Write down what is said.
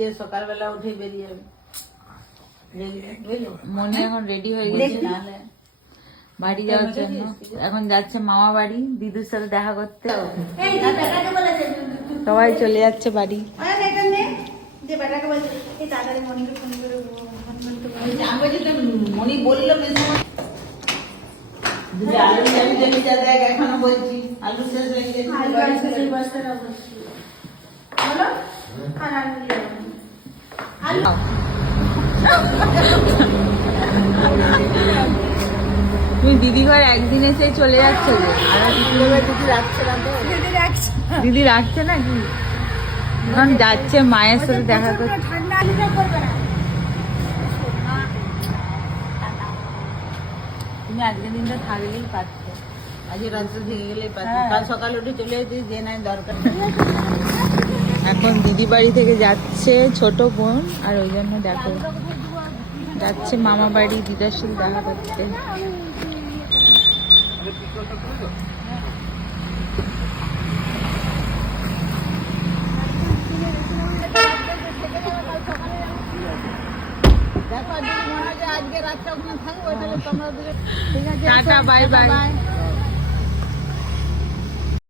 যে সকালবেলা উঠে বেরিয়ে যাবে। মনে এখন রেডি হয়ে গেছে বাড়ি যাওয়ার জন্য। এখন যাচ্ছে মামা বাড়ি দিদুর সাথে দেখা করতে। সবাই চলে যাচ্ছে বাড়ি। মনি বললো আলু দেখ এখনো বলছি আলু শেষ হয়ে গেছে। তুমি দিদি ঘর একদিন এসে চলে যাচ্ছে যে দিদি রাখছে না তো, দিদি রাখছে না কি? এখন যাচ্ছে মায়ের সাথে দেখা করতে। তুমি আজকের দিনটা থাকলেই পারছো, আজকে রাত্রে থেকে গেলেই পাচ্ছি, কাল সকালে উঠে চলে যেতে যে নাই দরকার। এখন দিদি বাড়ি থেকে যাচ্ছে ছোট বোন, আর ওই জন্য দেখো যাচ্ছে মামা বাড়ি দিদার সাথে দেখা করতে। দেখো যদি মনে হয় যে আজকে রাতটা ওখানে থাকবো তাহলে তোমরা ঠিক আছে, টাটা, বাই বাই।